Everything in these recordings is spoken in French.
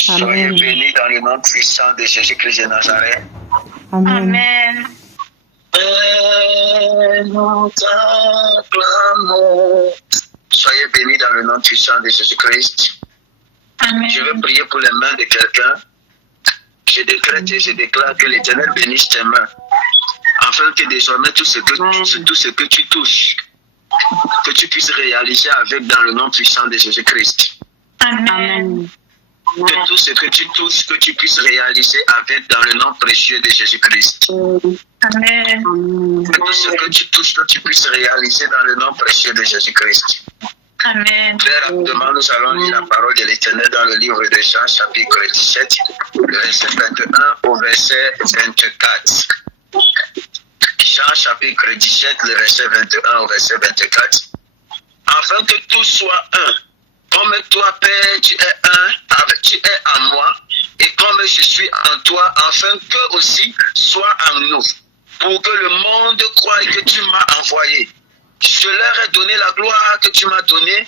Soyez bénis dans le nom puissant de Jésus-Christ de Nazareth. Amen. Nous t'acclamons. Soyez bénis dans le nom puissant de Jésus-Christ. Amen. Je veux prier pour les mains de quelqu'un. Je décrète et je déclare que l'Éternel bénisse tes mains, afin que désormais tout ce que tu touches, que tu puisses réaliser avec dans le nom puissant de Jésus-Christ. Amen. Que tout ce que tu touches, que tu puisses réaliser avec dans le nom précieux de Jésus-Christ. Amen. Que tout ce que tu touches, que tu puisses réaliser dans le nom précieux de Jésus-Christ. Amen. Très rapidement, nous allons lire la parole de l'Éternel dans le livre de Jean, chapitre 17, le verset 21 au verset 24. Jean, chapitre 17, le verset 21 au verset 24. Afin que tout soit un, comme toi, Père, tu es un, tu es en moi, et comme je suis en toi, afin qu'eux aussi soient en nous, pour que le monde croie que tu m'as envoyé. Je leur ai donné la gloire que tu m'as donnée,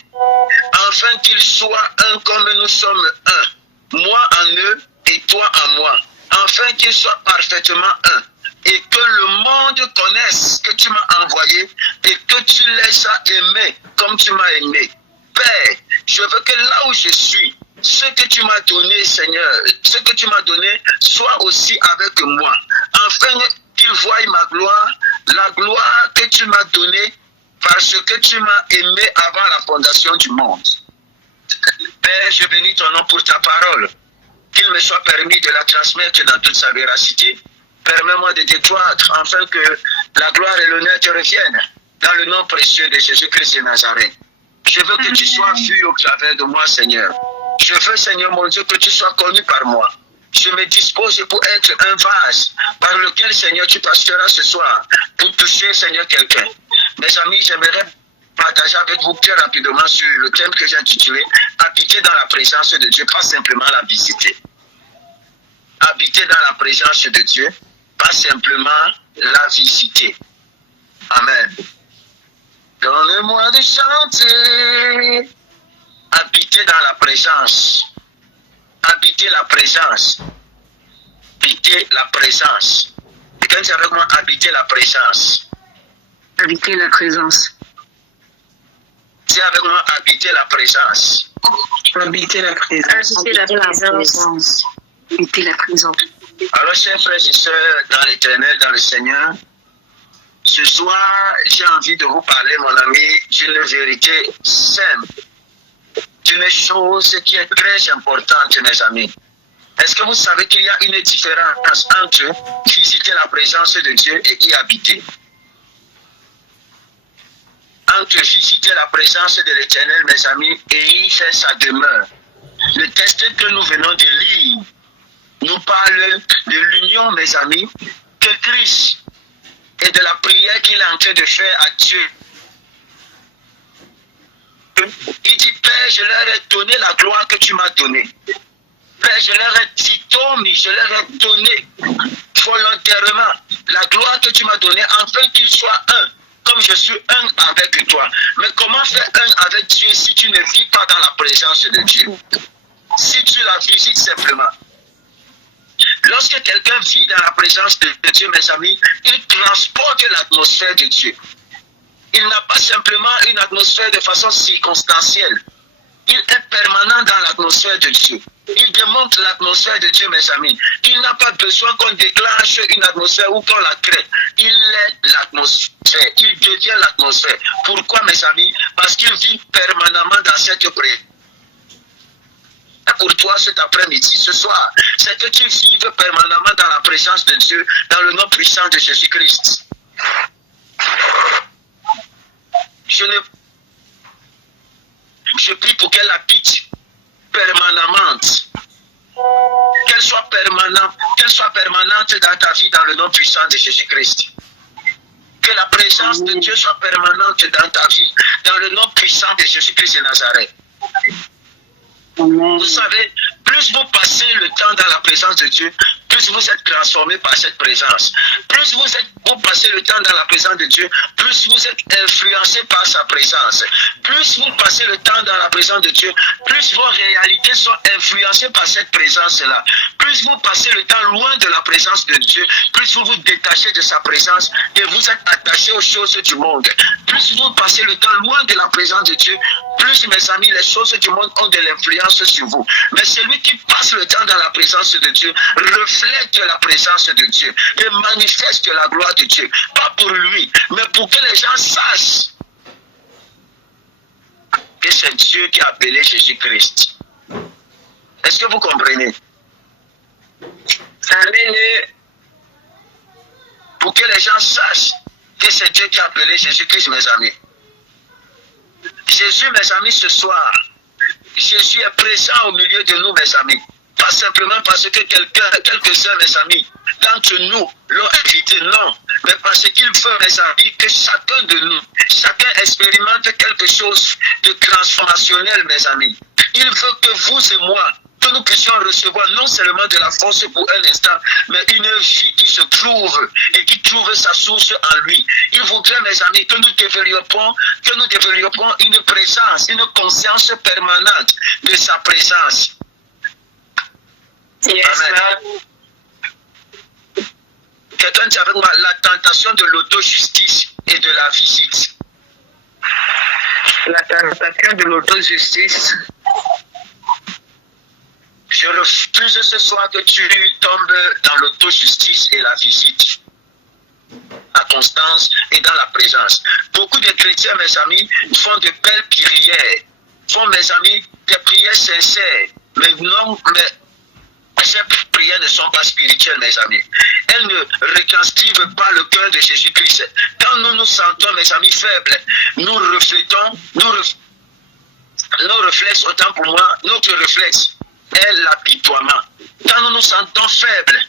afin qu'ils soient un comme nous sommes un, moi en eux et toi en moi, afin qu'ils soient parfaitement un, et que le monde connaisse que tu m'as envoyé et que tu les as aimés comme tu m'as aimé. Père, je veux que là où je suis, ce que tu m'as donné, Seigneur, ce que tu m'as donné, soit aussi avec moi, afin qu'ils voient ma gloire, la gloire que tu m'as donnée, parce que tu m'as aimé avant la fondation du monde. Père, je bénis ton nom pour ta parole. Qu'il me soit permis de la transmettre dans toute sa véracité. Permets-moi de te croître, afin que la gloire et l'honneur te reviennent. Dans le nom précieux de Jésus-Christ de Nazareth. Je veux que tu sois vu au travers de moi, Seigneur. Je veux, Seigneur mon Dieu, que tu sois connu par moi. Je me dispose pour être un vase par lequel, Seigneur, tu passeras ce soir pour toucher, Seigneur, quelqu'un. Mes amis, j'aimerais partager avec vous très rapidement sur le thème que j'ai intitulé « Habiter dans la présence de Dieu », pas simplement la visiter. Habiter dans la présence de Dieu, pas simplement la visiter. Amen. Donne-moi de chanter. Habiter dans la présence. Habiter la présence. Habiter la présence. Quelqu'un dit avec moi, habiter la présence. Habiter la présence. Dis avec moi, habiter la présence. Habiter la présence. Habiter la présence. Habiter la présence. Alors, chers frères et sœurs, dans l'Éternel, dans le Seigneur, ce soir, j'ai envie de vous parler, mon ami, d'une vérité simple, d'une chose qui est très importante, mes amis. Est-ce que vous savez qu'il y a une différence entre visiter la présence de Dieu et y habiter? Entre visiter la présence de l'Éternel, mes amis, et y faire sa demeure. Le texte que nous venons de lire nous parle de l'union, mes amis, que Christ et de la prière qu'il est en train de faire à Dieu. Il dit, Père, je leur ai donné la gloire que tu m'as donnée. Père, je leur ai dit, Tommy, je leur ai donné volontairement la gloire que tu m'as donnée, afin qu'ils soient un, comme je suis un avec toi. Mais comment faire un avec Dieu si tu ne vis pas dans la présence de Dieu? Si tu la visites simplement. Lorsque quelqu'un vit dans la présence de Dieu, mes amis, il transporte l'atmosphère de Dieu. Il n'a pas simplement une atmosphère de façon circonstancielle. Il est permanent dans l'atmosphère de Dieu. Il démontre l'atmosphère de Dieu, mes amis. Il n'a pas besoin qu'on déclenche une atmosphère ou qu'on la crée. Il est l'atmosphère. Il devient l'atmosphère. Pourquoi, mes amis? Parce qu'il vit permanemment dans cette présence. Pour toi cet après-midi, ce soir, c'est que tu vives permanemment dans la présence de Dieu, dans le nom puissant de Jésus-Christ. Je prie pour qu'elle habite permanemment, qu'elle soit permanente dans ta vie, dans le nom puissant de Jésus-Christ. Que la présence de Dieu soit permanente dans ta vie, dans le nom puissant de Jésus-Christ de Nazareth. Vous savez, plus vous passez le temps dans la présence de Dieu, plus vous êtes transformé par cette présence. Plus vous passez le temps dans la présence de Dieu, plus vous êtes influencé par sa présence. Plus vous passez le temps dans la présence de Dieu, plus vos réalités sont influencées par cette présence-là. Plus vous passez le temps loin de la présence de Dieu, plus vous vous détachez de sa présence et vous êtes attaché aux choses du monde. Plus vous passez le temps loin de la présence de Dieu, plus, mes amis, les choses du monde ont de l'influence sur vous. Mais celui qui passe le temps dans la présence de Dieu reflète la présence de Dieu et manifeste la gloire de Dieu. Pas pour lui, mais pour que les gens sachent que c'est Dieu qui a appelé Jésus-Christ. Est-ce que vous comprenez? Amen. Pour que les gens sachent que c'est Dieu qui a appelé Jésus-Christ, mes amis. Jésus, mes amis, ce soir, Jésus est présent au milieu de nous, mes amis. Pas simplement parce que quelques-uns, mes amis, d'entre nous l'ont invité, non. Mais parce qu'il veut, mes amis, que chacun de nous, chacun expérimente quelque chose de transformationnel, mes amis. Il veut que vous et moi, que nous puissions recevoir non seulement de la force pour un instant, mais une vie qui se trouve et qui trouve sa source en lui. Il voudrait, mes amis, que nous développions une présence, une conscience permanente de sa présence. Yes, Amen. Quelqu'un dit avec moi la tentation de l'auto-justice et de la visite. La tentation de l'auto-justice. Je refuse ce soir que tu tombes dans l'auto-justice et la visite. La constance et dans la présence. Beaucoup de chrétiens, mes amis, font de belles prières. Font, mes amis, des prières sincères. Mais ces prières ne sont pas spirituelles, mes amis. Elles ne retranscrivent pas le cœur de Jésus-Christ. Quand nous nous sentons, mes amis, faibles, nous reflétons, nos réflexes, autant pour moi, notre réflexe est l'apitoiement. Quand nous nous sentons faibles,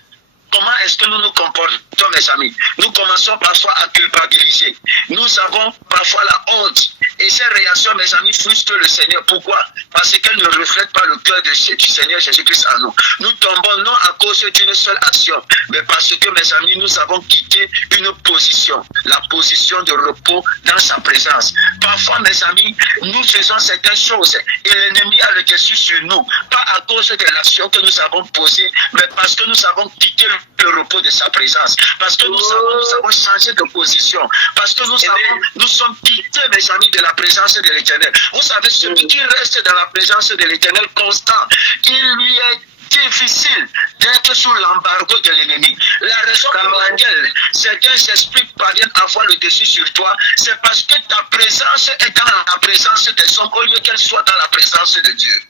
comment est-ce que nous nous comportons, mes amis? Nous commençons parfois à culpabiliser. Nous avons parfois la honte. Et ces réactions, mes amis, frustrent le Seigneur. Pourquoi? Parce qu'elles ne reflètent pas le cœur du Seigneur Jésus-Christ en nous. Nous tombons non à cause d'une seule action, mais parce que, mes amis, nous avons quitté une position, la position de repos dans sa présence. Parfois, mes amis, nous faisons certaines choses et l'ennemi a le dessus sur nous. Pas à cause de l'action que nous avons posée, mais parce que nous avons quitté le repos de sa présence. Parce que nous avons changé de position. Parce que nous sommes quittés, mes amis, de la présence de l'Éternel. Vous savez, celui qui reste dans la présence de l'Éternel constant, il lui est difficile d'être sous l'embargo de l'ennemi. La raison pour laquelle certains esprits parviennent à avoir le dessus sur toi, c'est parce que ta présence est dans la présence des hommes au lieu qu'elle soit dans la présence de Dieu.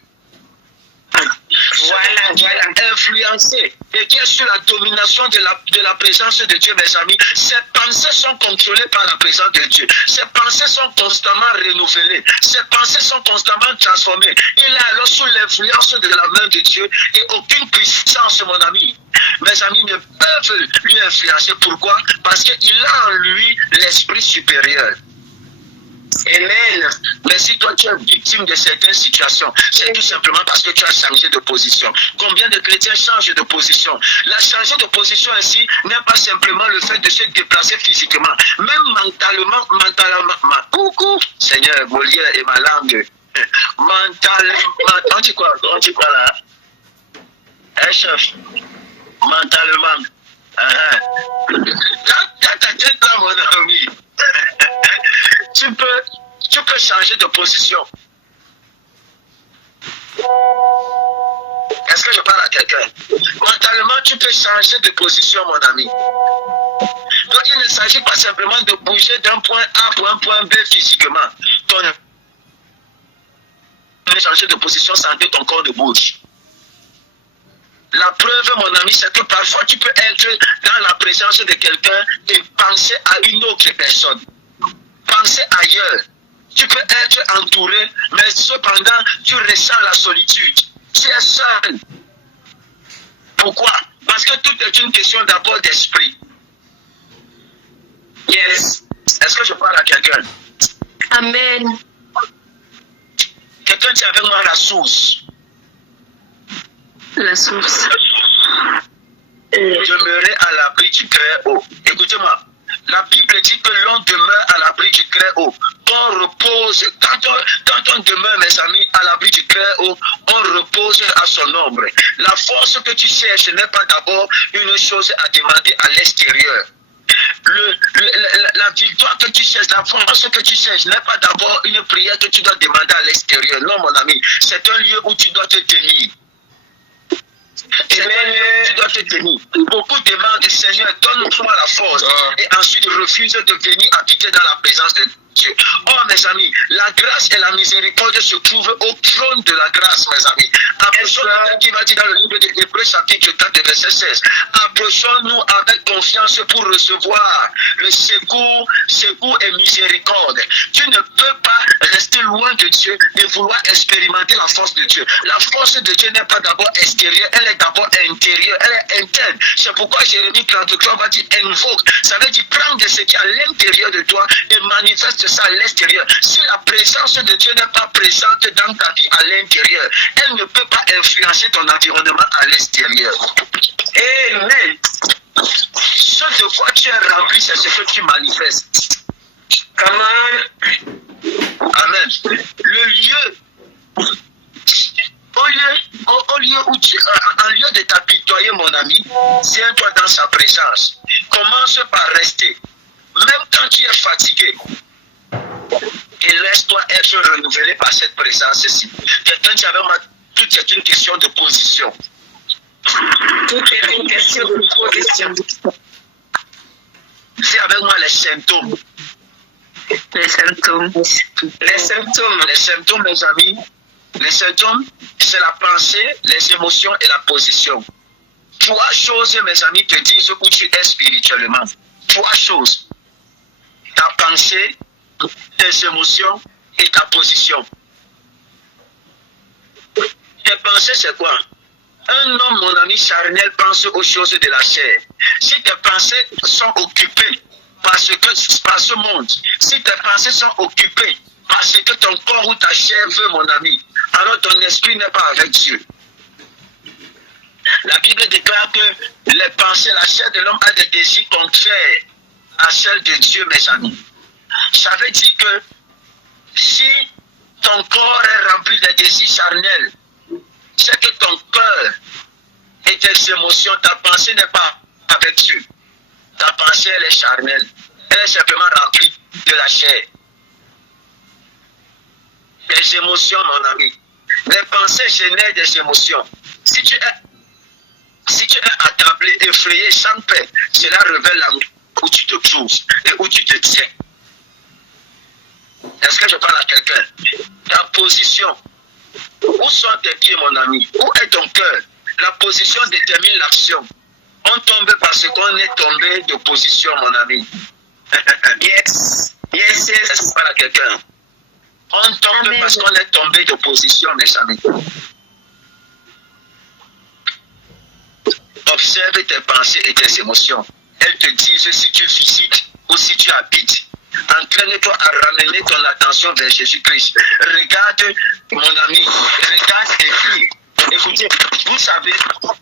Voilà, influencé et qui est sous la domination de la présence de Dieu, mes amis. Ses pensées sont contrôlées par la présence de Dieu. Ses pensées sont constamment renouvelées. Ses pensées sont constamment transformées. Il est alors sous l'influence de la main de Dieu et aucune puissance, mon ami. Mes amis ne peuvent lui influencer. Pourquoi? Parce qu'il a en lui l'esprit supérieur. Amen. Mais si toi tu es victime de certaines situations, c'est tout simplement parce que tu as changé de position. Combien de chrétiens changent de position? La changer de position ici n'est pas simplement le fait de se déplacer physiquement, même mentalement. Coucou, Seigneur, Molière et ma langue. Mentalement, on dit quoi là? Chef, mentalement. Dans ta tête là, mon ami. Tu peux changer de position. Est-ce que je parle à quelqu'un? Mentalement, tu peux changer de position, mon ami. Donc, il ne s'agit pas simplement de bouger d'un point A pour un point B physiquement. Tu peux changer de position sans que ton corps ne bouge. La preuve, mon ami, c'est que parfois tu peux être dans la présence de quelqu'un et penser à une autre personne. Penser ailleurs. Tu peux être entouré, mais cependant, tu ressens la solitude. Tu es seul. Pourquoi? Parce que tout est une question d'abord d'esprit. Yes. Est-ce que je parle à quelqu'un? Amen. Quelqu'un dit avec moi la source. La source. Demeurer à l'abri du Très-Haut. Écoutez-moi. La Bible dit que l'on demeure à l'abri du Très-Haut. On repose, quand on demeure, mes amis, à l'abri du Très-Haut, on repose à son ombre. La force que tu cherches n'est pas d'abord une chose à demander à l'extérieur. La victoire que tu cherches, la force que tu cherches n'est pas d'abord une prière que tu dois demander à l'extérieur. Non, mon ami, c'est un lieu où tu dois te tenir. C'est un lieu où tu dois te tenir. Beaucoup demandent, Seigneur, donne-moi la force. Et ensuite refusent de venir habiter dans la présence de Dieu. Oh, mes amis, la grâce et la miséricorde se trouvent au trône de la grâce, mes amis. Approchons-nous, qui va dire dans le livre de Hébreux, chapitre 4, verset 16. Approchons-nous avec confiance pour recevoir le secours et miséricorde. Tu ne peux pas rester loin de Dieu et vouloir expérimenter la force de Dieu. La force de Dieu n'est pas d'abord extérieure, elle est d'abord intérieure, elle est interne. C'est pourquoi Jérémie 33 va dire invoque. Ça veut dire prendre de ce qui est à l'intérieur de toi et manifeste ça à l'extérieur. Si la présence de Dieu n'est pas présente dans ta vie à l'intérieur, elle ne peut pas influencer ton environnement à l'extérieur. Amen. Ce de quoi tu es rempli, c'est ce que tu manifestes. Amen. Amen. Le lieu, au lieu où tu, en lieu de t'apitoyer, mon ami, tiens-toi dans sa présence. Commence par rester. Même quand tu es fatigué, et laisse-toi être renouvelé par cette présence-ci. Quelqu'un dit avec moi, tout est une question de position. Tout est une question de position. C'est avec moi les symptômes. Les symptômes. Les symptômes. Les symptômes, mes amis. Les symptômes, c'est la pensée, les émotions et la position. Trois choses, mes amis, te disent où tu es spirituellement. Trois choses. Ta pensée, tes émotions et ta position. Tes pensées, c'est quoi? Un homme, mon ami charnel, pense aux choses de la chair. Si tes pensées sont occupées par ce monde, si tes pensées sont occupées parce que ton corps ou ta chair veut, mon ami, alors ton esprit n'est pas avec Dieu. La Bible déclare que les pensées, la chair de l'homme a des désirs contraires à celle de Dieu, mes amis. Ça veut dire que si ton corps est rempli de désirs charnels, c'est que ton cœur et tes émotions, ta pensée n'est pas avec Dieu. Ta pensée, elle est charnelle. Elle est simplement remplie de la chair. Des émotions, mon ami. Les pensées génèrent des émotions. Si tu es accablé, effrayé, sans paix, cela révèle l'endroit où tu te trouves et où tu te tiens. Est-ce que je parle à quelqu'un? Ta position. Où sont tes pieds, mon ami? Où est ton cœur? La position détermine l'action. On tombe parce qu'on est tombé de position, mon ami. Yes. Yes, yes. Est-ce que je parle à quelqu'un? On tombe Amen. Parce qu'on est tombé de position, mes amis. Observe tes pensées et tes émotions. Elles te disent si tu visites ou si tu habites. Entraîne-toi à ramener ton attention vers Jésus-Christ. Regarde, mon ami, regarde et prie. Écoutez, vous savez,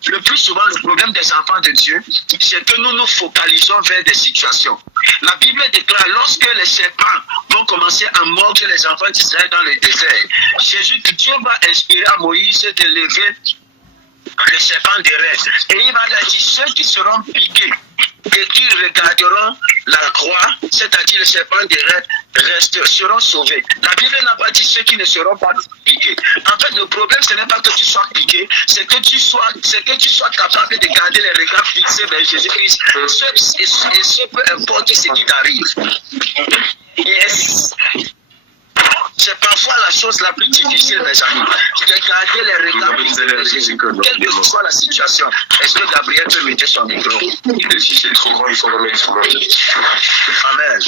le plus souvent, le problème des enfants de Dieu, c'est que nous nous focalisons vers des situations. La Bible déclare, lorsque les serpents vont commencer à mordre les enfants d'Israël dans le désert, Dieu va inspirer à Moïse de lever le serpent des reins. Et il va leur dire, ceux qui seront piqués et qui regarderont la croix, c'est-à-dire le serpent des reins, seront sauvés. La Bible n'a pas dit ceux qui ne seront pas piqués. En fait, le problème, ce n'est pas que tu sois piqué, c'est que tu sois capable de garder les regards fixés vers Jésus-Christ. Et ce peu importe ce qui t'arrive. Yes. C'est parfois la chose la plus difficile, mes amis, de garder les regards fixés vers Jésus, quelle que soit la situation. Est-ce que Gabriel peut mettre son micro? Si c'est trop grand, il faut le mettre son micro. Amen.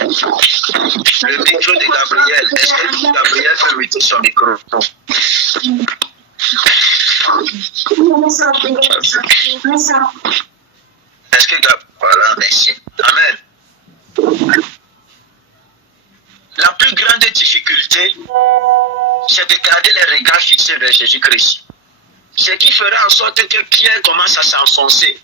Le micro de Gabriel, est-ce que Gabriel peut mettre son micro? Est-ce que Gabriel... Voilà, merci. Amen. La plus grande difficulté, c'est de garder les regards fixés vers Jésus-Christ. Ce qui fera en sorte que Pierre commence à s'enfoncer.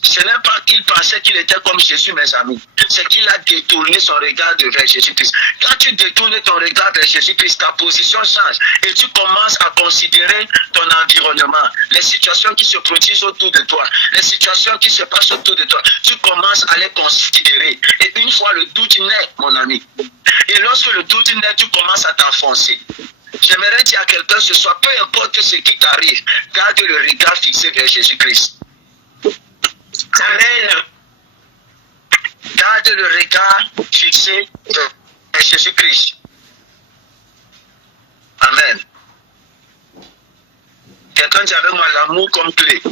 Ce n'est pas qu'il pensait qu'il était comme Jésus, mes amis. C'est qu'il a détourné son regard vers Jésus-Christ. Quand tu détournes ton regard vers Jésus-Christ, ta position change et tu commences à considérer ton environnement, les situations qui se produisent autour de toi, les situations qui se passent autour de toi. Tu commences à les considérer. Et une fois le doute naît, mon ami, et lorsque le doute naît, tu commences à t'enfoncer. J'aimerais dire à quelqu'un ce soir, peu importe ce qui t'arrive, garde le regard fixé vers Jésus-Christ. Amen. Garde le regard fixé vers Jésus-Christ. Amen. Quelqu'un dit avec moi l'amour comme clé.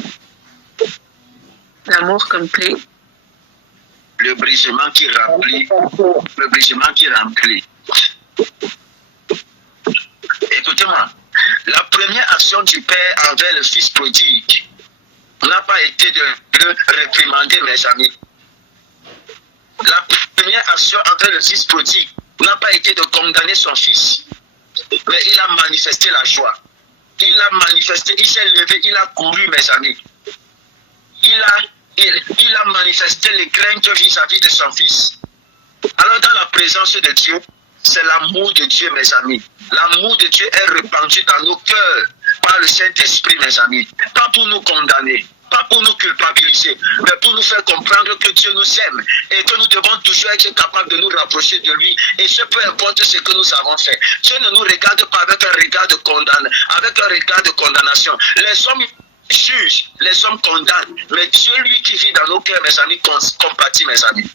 L'amour comme clé. Le brisement qui remplit. Le brisement qui remplit. Écoutez-moi. La première action du Père envers le Fils prodigue n'a pas été de le réprimander, mes amis. La première action envers le Fils prodigue n'a pas été de condamner son fils, mais il a manifesté la joie. Il a manifesté, il s'est levé, il a couru, mes amis. Il a manifesté les craintes vis-à-vis de son fils. Alors dans la présence de Dieu, c'est l'amour de Dieu, mes amis. L'amour de Dieu est répandu dans nos cœurs par le Saint-Esprit, mes amis. Pas pour nous condamner, pas pour nous culpabiliser, mais pour nous faire comprendre que Dieu nous aime et que nous devons toujours être capables de nous rapprocher de lui. Et ce peu importe ce que nous avons fait. Dieu ne nous regarde pas avec un regard de condamnation. Les hommes jugent, les hommes condamnent, mais Dieu, lui qui vit dans nos cœurs, mes amis, compatit, mes amis.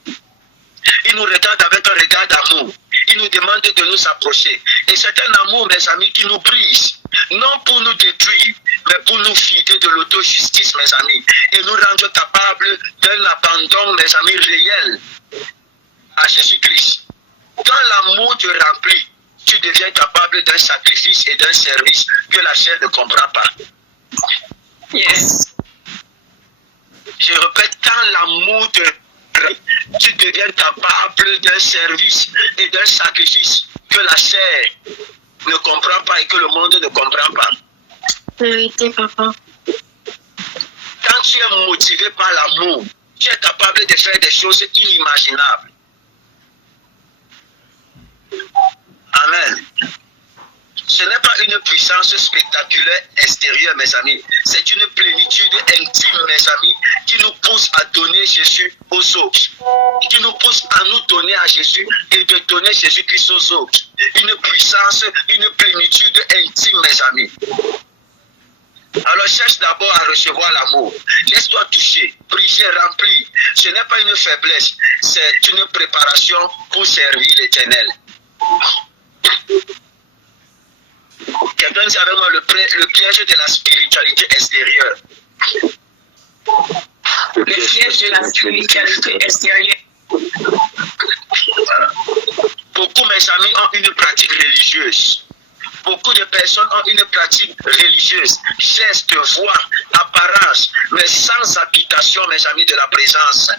Il nous regarde avec un regard d'amour. Il nous demande de nous approcher. Et c'est un amour, mes amis, qui nous brise. Non pour nous détruire, mais pour nous vider de l'auto-justice, mes amis. Et nous rendre capables d'un abandon, mes amis, réel à Jésus-Christ. Quand l'amour te remplit, tu deviens capable d'un sacrifice et d'un service que la chair ne comprend pas. Yes. Je répète, quand l'amour te tu deviens capable d'un service et d'un sacrifice que la chair ne comprend pas et que le monde ne comprend pas. Vérité, papa. Quand tu es motivé par l'amour, tu es capable de faire des choses inimaginables. Amen. Ce n'est pas une puissance spectaculaire extérieure, mes amis. C'est une plénitude intime, mes amis, qui nous pousse à donner Jésus aux autres. Qui nous pousse à nous donner à Jésus et de donner Jésus-Christ aux autres. Une puissance, une plénitude intime, mes amis. Alors cherche d'abord à recevoir l'amour. Laisse-toi toucher, briser, remplir. Ce n'est pas une faiblesse, c'est une préparation pour servir l'Éternel. Quelqu'un dit avec moi le piège de la spiritualité extérieure. Le piège de la spiritualité extérieure. Voilà. Beaucoup, mes amis, ont une pratique religieuse. Beaucoup de personnes ont une pratique religieuse, geste, voix, apparence, mais sans habitation, mes amis, de la présence.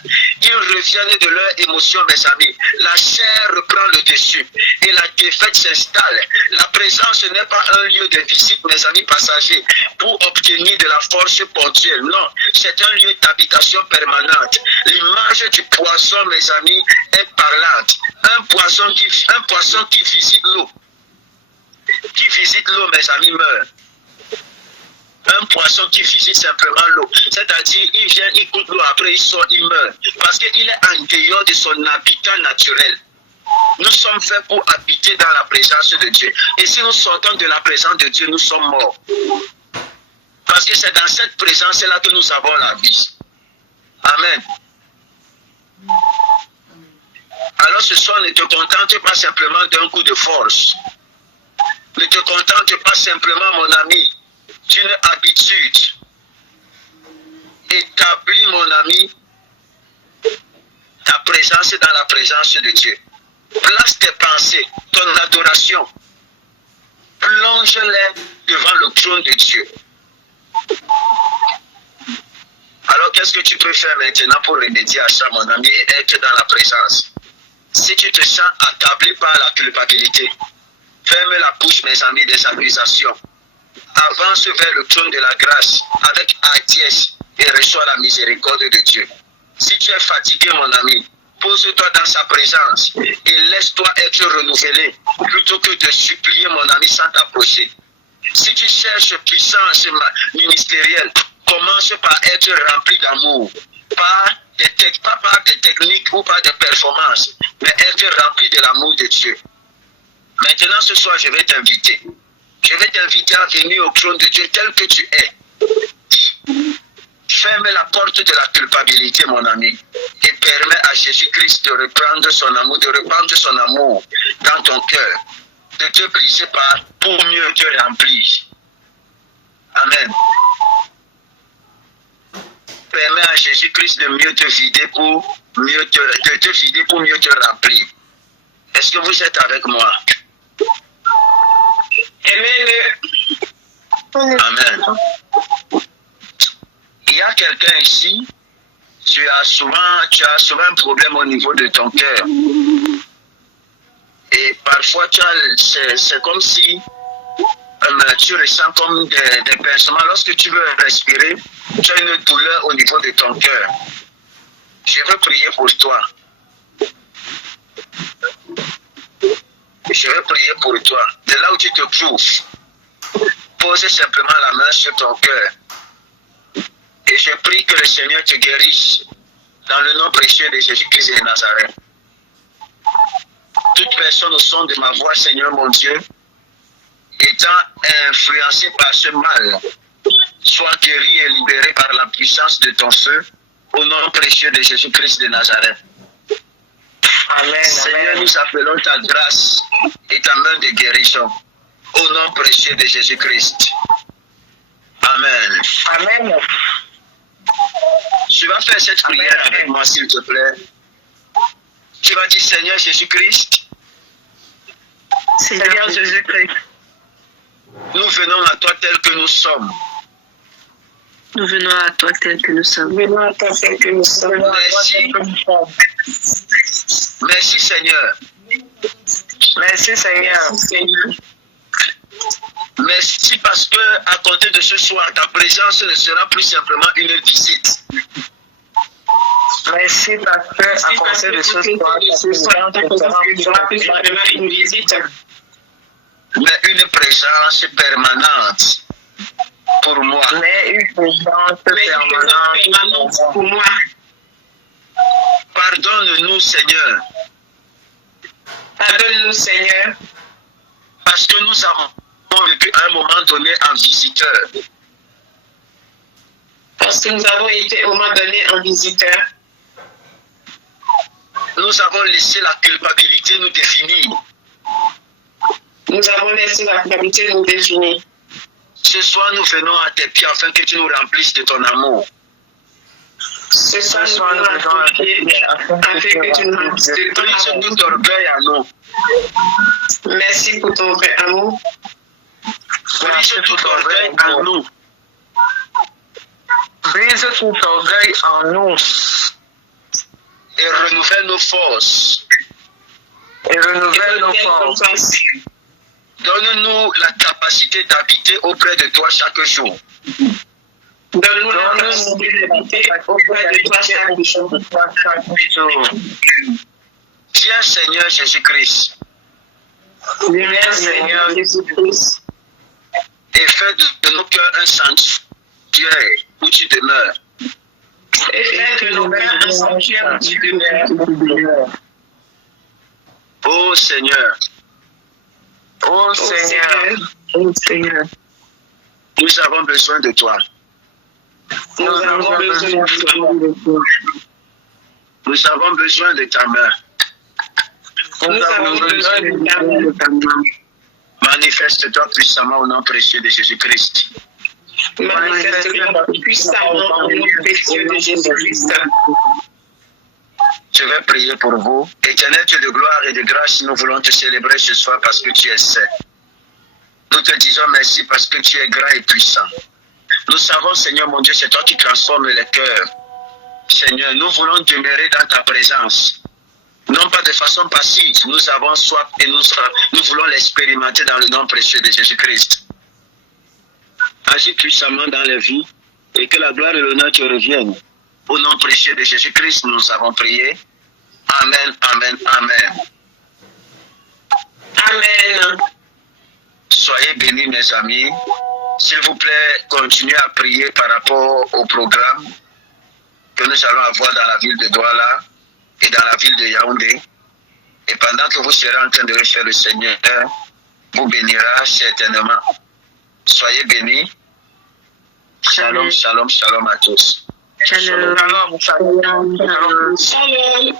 Ils reviennent de leurs émotions, mes amis. La chair reprend le dessus et la défaite s'installe. La présence n'est pas un lieu de visite, mes amis passagers, pour obtenir de la force ponctuelle. Non, c'est un lieu d'habitation permanente. L'image du poisson, mes amis, est parlante. Un poisson qui visite l'eau. Qui visite l'eau, mes amis, meurt. Un poisson qui visite simplement l'eau, c'est-à-dire il vient, il goûte l'eau, après il sort, il meurt. Parce qu'il est en dehors de son habitat naturel. Nous sommes faits pour habiter dans la présence de Dieu. Et si nous sortons de la présence de Dieu, nous sommes morts. Parce que c'est dans cette présence-là que nous avons la vie. Amen. Alors ce soir, ne te contente pas simplement d'un coup de force. Ne te contente pas simplement, mon ami, d'une habitude. Établis, mon ami, ta présence dans la présence de Dieu. Place tes pensées, ton adoration. Plonge-les devant le trône de Dieu. Alors, qu'est-ce que tu peux faire maintenant pour remédier à ça, mon ami, et être dans la présence? Si tu te sens accablé par la culpabilité, ferme la bouche, mes amis, des accusations. Avance vers le trône de la grâce avec hardiesse et reçois la miséricorde de Dieu. Si tu es fatigué, mon ami, pose-toi dans sa présence et laisse-toi être renouvelé plutôt que de supplier, mon ami, sans t'approcher. Si tu cherches puissance ministérielle, commence par être rempli d'amour, pas par des techniques ou par des performances, mais être rempli de l'amour de Dieu. Maintenant, ce soir, je vais t'inviter. Je vais t'inviter à venir au trône de Dieu tel que tu es. Ferme la porte de la culpabilité, mon ami, et permets à Jésus-Christ de reprendre son amour dans ton cœur, de te briser pour mieux te remplir. Amen. Permets à Jésus-Christ de mieux te vider pour mieux te remplir. Est-ce que vous êtes avec moi? Amen. Amen. Il y a quelqu'un ici, tu as souvent un problème au niveau de ton cœur. Et parfois, c'est comme si tu ressens comme des pincements. Lorsque tu veux respirer, tu as une douleur au niveau de ton cœur. Je veux prier pour toi. Je veux prier pour toi. De là où tu te trouves, pose simplement la main sur ton cœur. Et je prie que le Seigneur te guérisse dans le nom précieux de Jésus-Christ de Nazareth. Toute personne au son de ma voix, Seigneur mon Dieu, étant influencée par ce mal, soit guérie et libérée par la puissance de ton feu, au nom précieux de Jésus-Christ de Nazareth. Amen. Seigneur, nous appelons ta grâce et ta main de guérison, au nom précieux de Jésus-Christ. Amen. Amen. Tu vas faire cette prière avec moi, s'il te plaît. Tu vas dire, Seigneur Jésus-Christ. Seigneur Jésus-Christ. Nous venons à toi tel que nous sommes. Nous venons à toi tel que nous sommes. Merci. Merci Seigneur. Merci Seigneur. Merci parce que à compter de ce soir, ta présence ne sera plus simplement une visite. Merci parce que à compter de ce soir, ta présence ne sera plus simplement une visite, mais une présence permanente pour moi. Mais une présence permanente pour moi. Pardonne-nous Seigneur. Pardonne-nous Seigneur. Parce que nous avons vécu à un moment donné en visiteur. Parce que nous avons été au moment donné en visiteur. Nous avons laissé la culpabilité nous définir. Nous avons laissé la culpabilité nous définir. Ce soir, nous venons à tes pieds afin que tu nous remplisses de ton amour. Ce soir, nous venons à tes pieds afin que tu nous remplisses de ton Brise amour. tout orgueil à nous. Merci pour ton vrai amour. Brise tout orgueil en nous. Brise tout orgueil en nous. Et renouvelle nos forces. Et renouvelle nos forces. Donne-nous la capacité d'habiter auprès de toi chaque jour. Donne-nous la capacité d'habiter auprès de toi chaque jour. Viens Seigneur Jésus-Christ. Viens Seigneur Jésus-Christ. Et fais de nos cœurs un sanctuaire où tu demeures. Et fais de nos cœurs un sanctuaire où tu demeures. Ô Seigneur. Oh Seigneur. Oh Seigneur. Nous avons besoin de toi. Nous avons besoin de toi. Nous avons besoin de ta main. Nous avons besoin de ta main. Manifeste-toi puissamment au nom précieux de Jésus-Christ. Manifeste-toi puissamment au nom précieux de Jésus-Christ. Je vais prier pour vous. Éternel Dieu de gloire et de grâce, nous voulons te célébrer ce soir parce que tu es saint. Nous te disons merci parce que tu es grand et puissant. Nous savons, Seigneur mon Dieu, c'est toi qui transformes les cœurs. Seigneur, nous voulons demeurer dans ta présence. Non pas de façon passive, nous avons soif et nous voulons l'expérimenter dans le nom précieux de Jésus-Christ. Agis puissamment dans les vies Et que la gloire et l'honneur te reviennent. Au nom précieux de Jésus-Christ, nous avons prié. Amen, amen, amen. Amen. Soyez bénis, mes amis. S'il vous plaît, continuez à prier par rapport au programme que nous allons avoir dans la ville de Douala et dans la ville de Yaoundé. Et pendant que vous serez en train de refaire, le Seigneur vous bénira certainement. Soyez bénis. Shalom, Amen. shalom, shalom à tous. Shalom. Shalom. Shalom. Shalom. Shalom.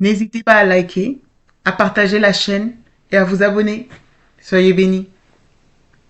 N'hésitez pas à liker, à partager la chaîne et à vous abonner. Soyez bénis.